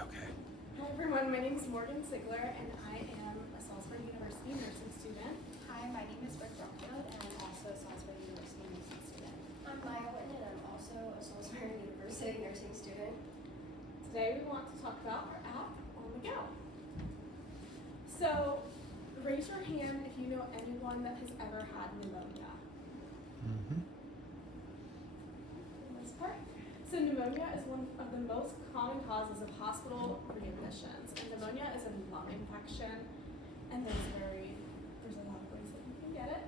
Okay. Hi everyone, my name is Morgan Sigler and I am a Salisbury University nursing student. Hi, my name is Brooke and I'm also a Salisbury University nursing student. I'm Maya Whitten and I'm also a Salisbury University nursing student. Today we want to talk about our app On the Go. So raise your hand if you know anyone that has ever had pneumonia. Mm-hmm. For this part. So pneumonia is one of the most common causes of hospital readmissions. And pneumonia is a lung infection, and there's a lot of ways that you can get it.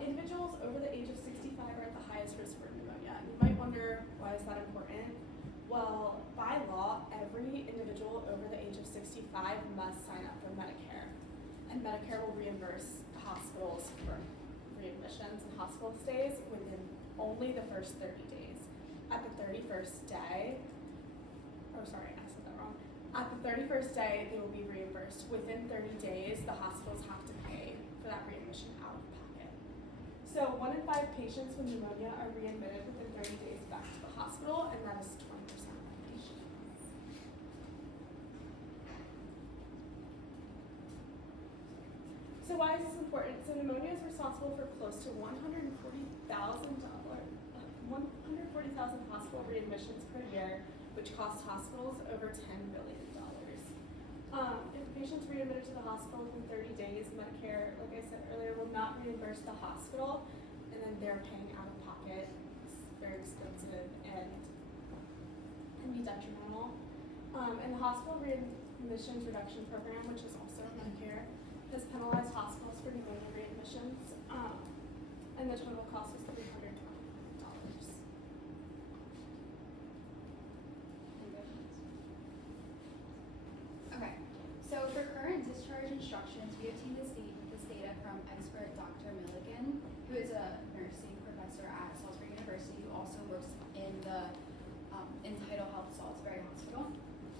Individuals over the age of 65 are at the highest risk for pneumonia. And you might wonder, why is that important? Well, by law, every individual over the age of 65 must sign up for Medicare. And Medicare will reimburse hospitals for readmissions and hospital stays within only the first 30 days. At the 31st day, I said that wrong. At the 31st day, they will be reimbursed. Within 30 days, the hospitals have to pay for that readmission out of pocket. So 1 in 5 patients with pneumonia are readmitted within 30 days back to the hospital, and that is 20% of patients. So why is this important? So pneumonia is responsible for close to 140,000 hospital readmissions per year, which costs hospitals over $10 billion. If a patient's readmitted to the hospital within 30 days, Medicare, like I said earlier, will not reimburse the hospital, and then they're paying out of pocket. It's very expensive and can be detrimental. And the Hospital Readmissions Reduction Program, which is also Medicare, has penalized hospitals for pneumonia readmissions, and the total cost is $320. Okay, so for current discharge instructions, we obtained this data from expert Dr. Milligan, who is a nursing professor at Salisbury University, who also works in the Tidal Health Salisbury Hospital.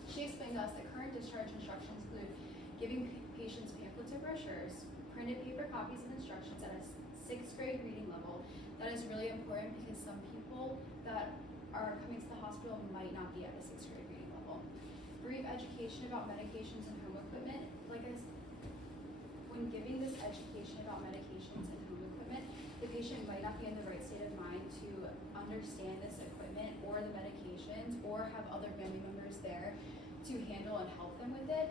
She explained to us that current discharge instructions include giving patients pamphlets or brochures, printed paper copies of instructions at a 6th grade reading level. That is really important because some people that are coming to the hospital might not be at a 6th grade reading level. Brief education about medications and home equipment. When giving this education about medications and home equipment, the patient might not be in the right state of mind to understand this equipment or the medications or have other family members there to handle and help them with it.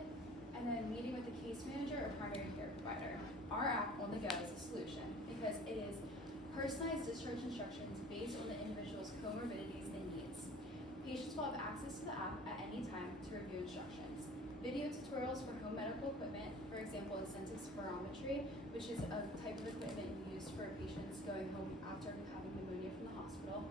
And then meeting with the case manager or primary care provider. Our app On the Go is a solution because it is personalized discharge instructions based on the individual's comorbidities and needs. Patients will have access to the app at any time to review instructions. Video tutorials for home medical equipment, for example, incentive spirometry, which is a type of equipment used for patients going home after having pneumonia from the hospital.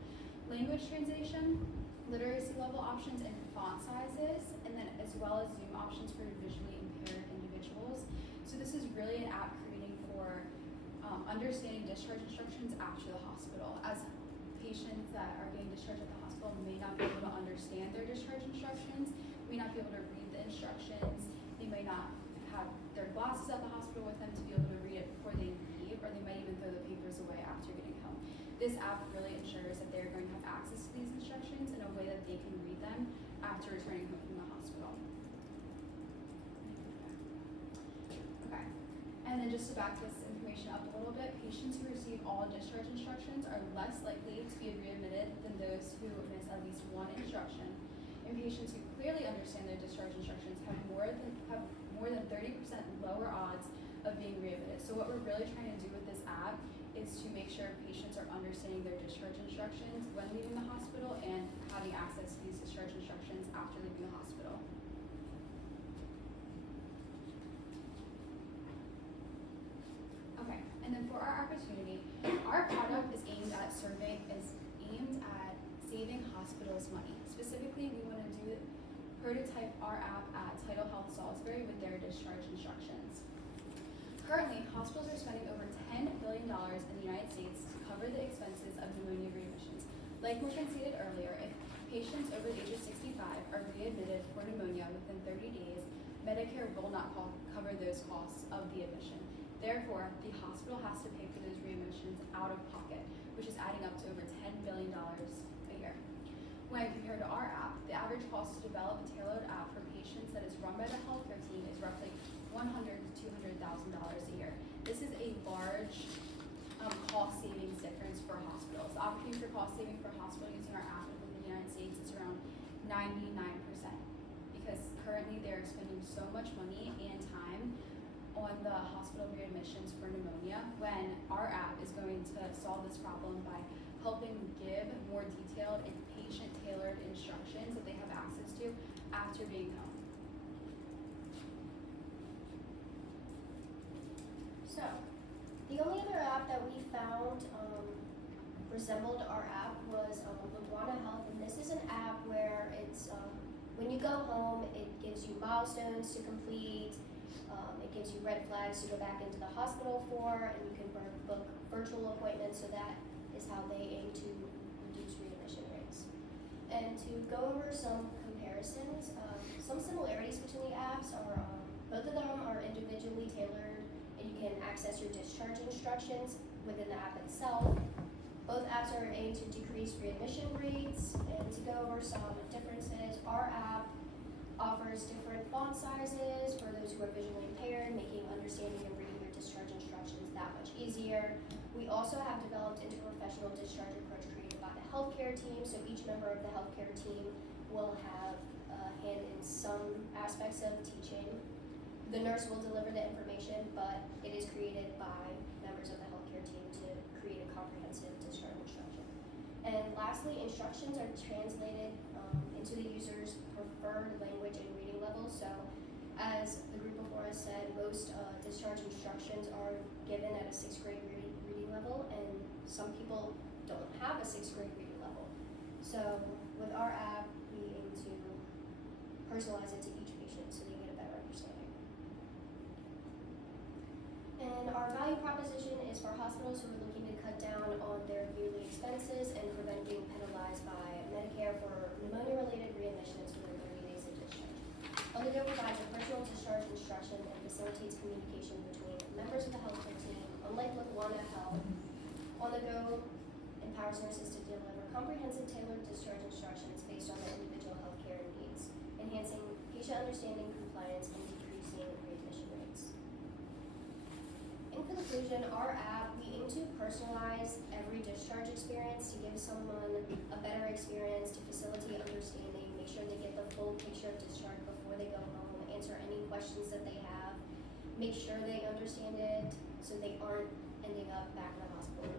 Language translation, literacy level options and font sizes, and then as well as Zoom options for visually impaired individuals. So this is really an app creating for understanding discharge instructions after the hospital, as patients that are getting discharged at the hospital may not be able to understand their discharge instructions, may not be able to read the instructions, they may not have their glasses at the hospital with them to be able to read it before they leave, or they might even throw the papers away after getting home. This app really ensures that they're going to have access to these instructions in a way that they can read them after returning home from the hospital. Okay, and then just to back this information up a little bit, patients who receive all discharge instructions are less likely to be readmitted than those who miss at least one instruction. And patients who clearly understand their discharge instructions have more than 30% lower odds of being readmitted. So what we're really trying to do with this app is to make sure patients are understanding their discharge instructions when leaving the hospital and having access to these discharge instructions after leaving the hospital. Okay, and then for our opportunity, our product is aimed at saving hospitals money. Specifically, we want to prototype our app at Tidal Health Salisbury with their discharge instructions. Currently, hospitals are spending over $10 billion in the United States to cover the expenses of pneumonia readmissions. Like Morgan stated earlier, if patients over the age of 65 are readmitted for pneumonia within 30 days, Medicare will not cover those costs of the admission. Therefore, the hospital has to pay for those readmissions out of pocket, which is adding up to over $10 billion a year. When compared to our app, the average cost to develop a tailored app for run by the healthcare team is roughly $100,000 to $200,000 a year. This is a large cost savings difference for hospitals. The opportunity for cost saving for a hospital using our app within the United States is around 99%, because currently they're spending so much money and time on the hospital readmissions for pneumonia, when our app is going to solve this problem by helping give more detailed and patient-tailored instructions that they have access to after being home. So, the only other app that we found resembled our app was Iguana Health, and this is an app where it's when you go home, it gives you milestones to complete. It gives you red flags to go back into the hospital for, and you can book virtual appointments. So that is how they aim to reduce readmission rates. And to go over some comparisons, some similarities between the apps are both of them are individually tailored, and you can access your discharge instructions within the app itself. Both apps are aimed to decrease readmission rates. And to go over some differences, our app offers different font sizes for those who are visually impaired, making understanding and reading your discharge instructions that much easier. We also have developed interprofessional discharge approach created by the healthcare team, so each member of the healthcare team will have a hand in some aspects of teaching. The nurse will deliver the information, but it is created by members of the healthcare team to create a comprehensive discharge instruction. And lastly, instructions are translated into the user's preferred language and reading level. So as the group before us said, most discharge instructions are given at a 6th grade reading level, and some people don't have a 6th grade reading level. So with our app, we aim to personalize it to each patient so they get a better understanding. And our value proposition is for hospitals who are looking to cut down on their yearly expenses and prevent being penalized by Medicare for pneumonia-related readmissions within 30 days of discharge. Oligo provides a personal discharge instruction and facilitates communication between members of the healthcare team. Unlike Iguana Health, On the Go empowers nurses to deliver comprehensive, tailored discharge instructions based on their individual healthcare needs, enhancing patient understanding, compliance, and decreasing readmission rates. In conclusion, our app, we aim to personalize every discharge experience to give someone a better experience, to facilitate understanding, make sure they get the full picture of discharge before they go home, answer any questions that they have, make sure they understand it so they aren't ending up back in the hospital